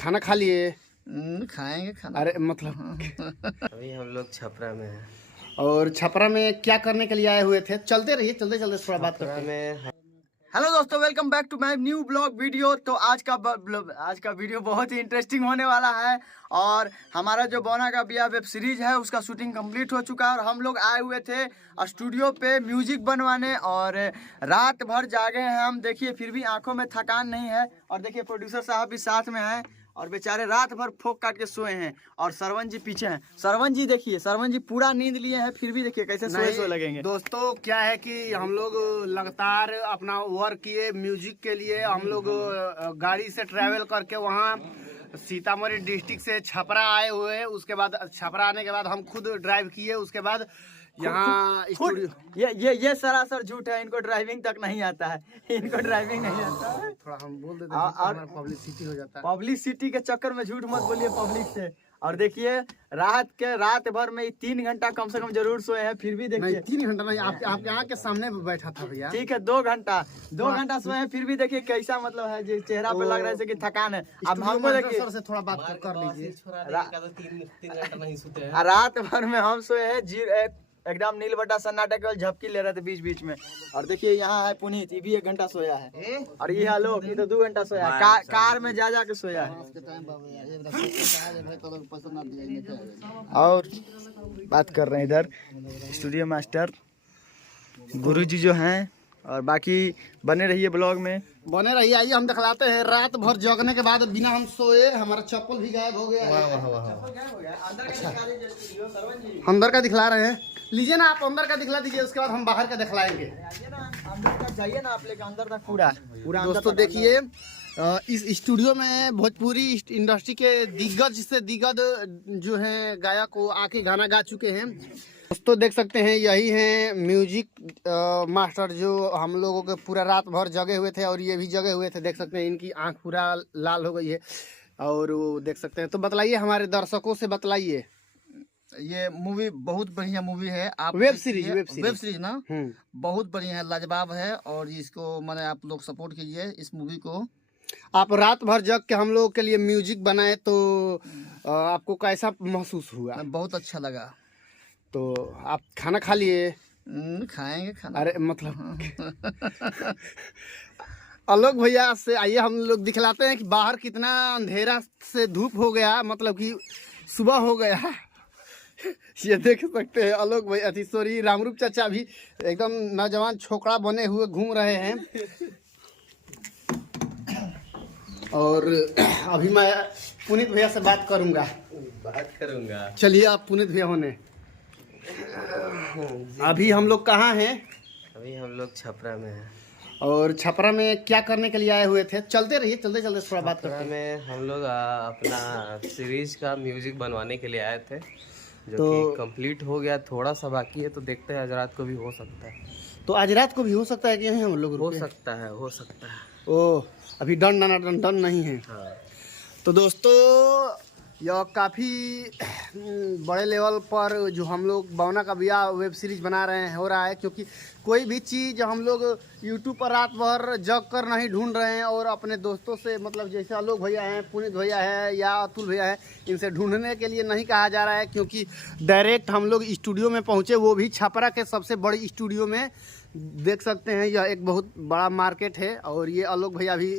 खाना खा लिए? खाएंगे खाना। अरे मतलब अभी हम लोग छपरा में हैं। और छपरा में क्या करने के लिए आए हुए थे? चलते रहिए, चलते चलते थोड़ा बात करते हैं। हेलो दोस्तों, welcome back to my new blog video. तो आज का वीडियो बहुत ही इंटरेस्टिंग होने वाला है। और हमारा जो बौना का बिया वेब सीरीज है उसका शूटिंग कंप्लीट हो चुका है और हम लोग आए हुए थे स्टूडियो पे म्यूजिक बनवाने। और रात भर जागे हैं हम, देखिए फिर भी आंखों में थकान नहीं है। और देखिए प्रोड्यूसर साहब भी साथ में हैं और बेचारे रात भर फोक काट के सोए हैं। और सरवन जी पीछे हैं। सरवन जी देखिए, सरवन जी पूरा नींद लिए हैं फिर भी देखिए कैसे सोए लगेंगे। दोस्तों क्या है कि हम लोग लगातार अपना वर्क किए म्यूजिक के लिए। हम लोग गाड़ी से ट्रैवल करके वहाँ सीतामढ़ी डिस्ट्रिक्ट से छपरा आए हुए हैं। उसके बाद छपरा आने के बाद हम खुद ड्राइव किए। उसके बाद यहाँ स्टूडियो, ये सरासर झूठ है, इनको ड्राइविंग तक नहीं आता है। इनको ड्राइविंग नहीं आता है। थोड़ा हम बोल देते हैं और पब्लिसिटी हो जाता है। पब्लिसिटी के चक्कर में झूठ मत बोलिए पब्लिक से। और देखिए रात भर में 3 घंटा कम से कम जरूर सोए हैं फिर भी देखिए। 3 घंटा नहीं, आपके यहाँ के सामने बैठा था भैया। ठीक है 2 घंटा सोए हैं फिर भी देखिए कैसा मतलब है जो चेहरा पे लग रहा है कि थकान है। अब हमको देखिए सर से थोड़ा बात कर लीजिए। 3 घंटा नहीं सोते हैं। रात भर में हम सोए हैं एकदम नील बटा सन्नाटा केवल झपकी ले रहे थे बीच बीच में। और देखिए यहाँ है पुनीत, ये भी 1 घंटा सोया है। और ये लोग ये तो 2 घंटा सोया है, कार में जा के सोया है। और बात कर रहे हैं इधर स्टूडियो मास्टर गुरुजी जो हैं। और बाकी बने रहिए ब्लॉग में, बने रहिए। आइए हम दिखलाते हैं रात भर जगने के बाद बिना हम सोए हमारा चप्पल भी गायब हो गया है। अंदर का दिखला रहे हैं, लीजिए ना आप अंदर का दिखला दीजिए, उसके बाद हम बाहर का दिखलाएंगे। अंदर तक जाइए ना आप, लेकर अंदर तक पूरा दोस्तों देखिए इस स्टूडियो में भोजपुरी इंडस्ट्री के दिग्गज से दिग्गज जो हैं गायक वो आके गाना गा चुके हैं। दोस्तों देख सकते हैं यही हैं म्यूजिक मास्टर जो हम लोगों के पूरा रात भर जगे हुए थे और ये भी जगे हुए थे। देख सकते हैं इनकी आंख पूरा लाल हो गई है और वो देख सकते हैं। तो बतलाइए हमारे दर्शकों से, बतलाइए। ये मूवी बहुत बढ़िया मूवी है। आप वेब सीरीज ना बहुत बढ़िया है, लाजवाब है। और इसको मैंने आप लोग सपोर्ट कीजिए इस मूवी को। आप रात भर जग के हम लोगों के लिए म्यूजिक बनाए तो आपको कैसा महसूस हुआ? बहुत अच्छा लगा। तो आप खाना खा लिए? खाएंगे खाना। अरे मतलब आलोक भैया से आइए हम लोग दिखलाते हैं कि बाहर कितना अंधेरा से धूप हो गया, मतलब कि सुबह हो गया। ये देख सकते हैं आलोक भाई, अति सॉरी रामरूप चाचा भी एकदम नौजवान छोकरा बने हुए घूम रहे हैं। और अभी मैं पुनीत भैया से बात करूंगा। चलिए आप पुनीत भैया होने। अभी हम लोग कहाँ हैं? अभी हम लोग छपरा में हैं। और छपरा में क्या करने के लिए आए हुए थे? चलते रहिए, चलते चलते थोड़ा बात करते हैं। में हम लोग अपना सीरीज का म्यूजिक बनवाने के लिए आए थे जो तो कि कंप्लीट हो गया, थोड़ा सा बाकी है। तो देखते हैं आज रात को भी हो सकता है। तो आज रात को भी हो सकता है कि यहीं हम लोग हो रुके? सकता है, हो सकता है। ओह अभी डन नहीं है। हाँ। तो दोस्तों यह काफ़ी बड़े लेवल पर जो हम लोग बौना का बिया वेब सीरीज बना रहे हैं हो रहा है, क्योंकि कोई भी चीज़ हम लोग यूट्यूब पर रात भर जग कर नहीं ढूंढ रहे हैं। और अपने दोस्तों से, मतलब जैसे आलोक भैया हैं, पुनीत भैया है या अतुल भैया है, इनसे ढूंढने के लिए नहीं कहा जा रहा है, क्योंकि डायरेक्ट हम लोग स्टूडियो में पहुँचे, वो भी छपरा के सबसे बड़ी स्टूडियो में। देख सकते हैं यह एक बहुत बड़ा मार्केट है। और ये आलोक भैया भी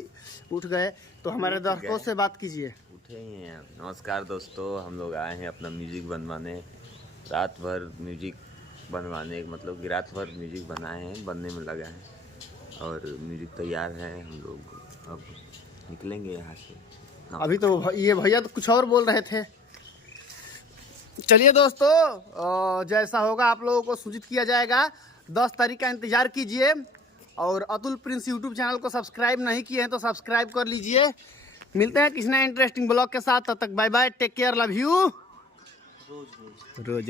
उठ गए, तो हमारे दर्शकों से बात कीजिए। उठे ही हैं। नमस्कार दोस्तों, हम लोग आए हैं अपना म्यूजिक बनवाने। रात भर म्यूजिक बनवाने, मतलब कि रात भर म्यूजिक बनाए हैं, बनने में लगा है और म्यूजिक तैयार है। हम लोग अब निकलेंगे यहाँ से। अभी तो ये भैया तो कुछ और बोल रहे थे। चलिए दोस्तों जैसा होगा आप लोगों को सूचित किया जाएगा। 10 तारीख का इंतजार कीजिए। और अतुल प्रिंस यूट्यूब चैनल को सब्सक्राइब नहीं किए हैं तो सब्सक्राइब कर लीजिए। मिलते हैं किसी नए इंटरेस्टिंग ब्लॉग के साथ, तब तक bye bye, take care, love you. Rose